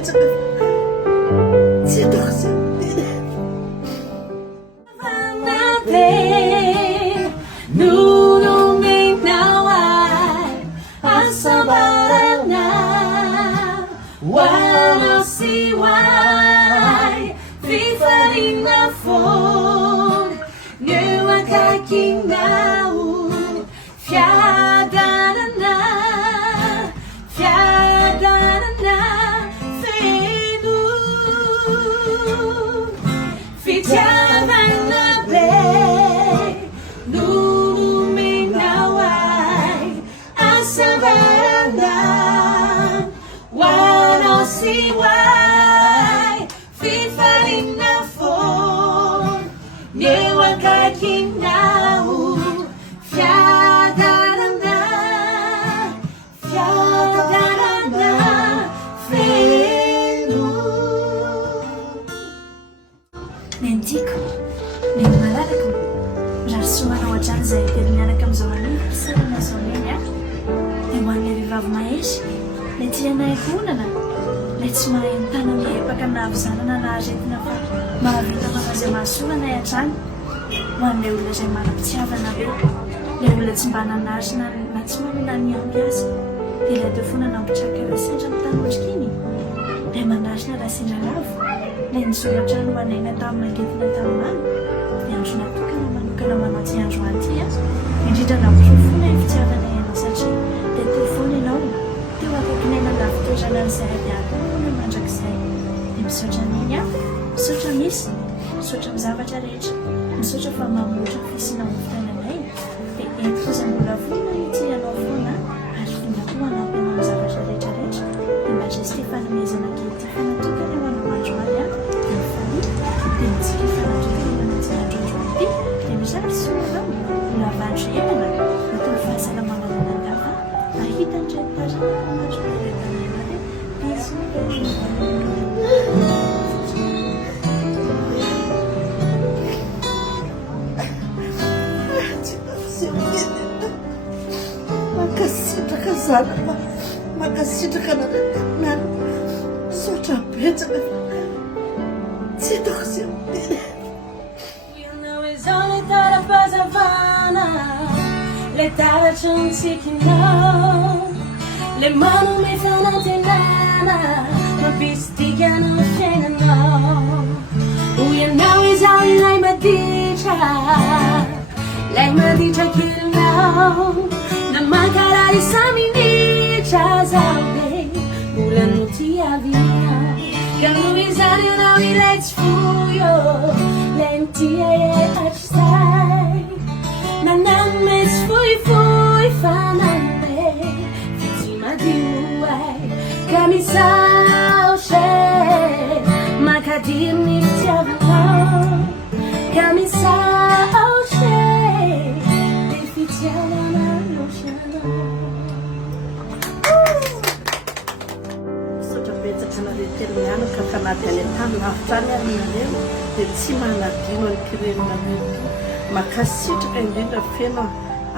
betsaka tsy hitako zay anay vonona lay tsy mahay mitana miepaka na hizarana na aretina fa mahavita manazy mahasoa anay hatrany ho an'ilay olona izay mana-pitiavana be ilay olona tsy mba nanarina na tsy manana ny ampy azy dia ilay teo foana nampitraka raha sendra mitany otrikiny ilay manarina raha sendra lavo ilay nisoratra no anayna tamin'angetina taminany dia andro natokana manokana manao ty andro anty indrindra nampirofona ny fitiavana ianao satria dia teo foana ianao teo akaikinay lavitra izay adiakona mandrakizay dia misaotra neny misaotra misy misaotra amin'ny zavatra rehetra misaotra fa mamoatra fisina mofitainanay dia entiko izay mbola vonona ity ianao foana ary finda koa anampy anao amin'ny zavatra rehetrarehetra dia mba zay sy fanomezana kety fanatokana eo anao andro any dia mifany dia mitsika fanatokana manaty androandro anty dia mizary soanao milavandro enana natao fahasalamana nanandava ahitany retarana mandro retanenare izy makasitraka zanaka makasitraka nanany misaotra betsaka tsy hitako zay miteny le taratry ny tsikinao le manome fanantenana mampisidika no fiainanao oianao izaho ilay maditra kelinao na mankara isa minitra zaho be mbola no tiavinao gano izany ianao ilay tsy foyo lay mitia hatrizay naname tsy fohifohy faname fitsy madio ay ka misaotra makadiro ny fitiavanao ka misaotra dia fitiavana loatranao misaotra betsaka naretely mianaka fanaty any an-tany lavitra any alinaneo dia tsy manadino any kirenina mety makasitraka indrindra fena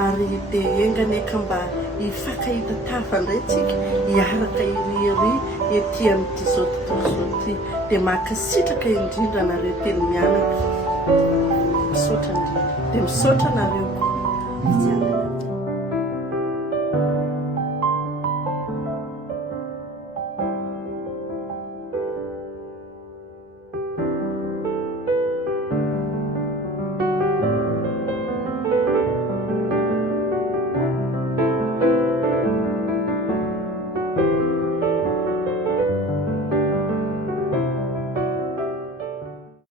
ary dia engany eka mba hifankahita tavandray tsika hiaraka iriry ety amin'ity zao tontolo zao ty dia makasitraka indrindra naretely mianaka misaotra indrindra dia misaotra nareo koa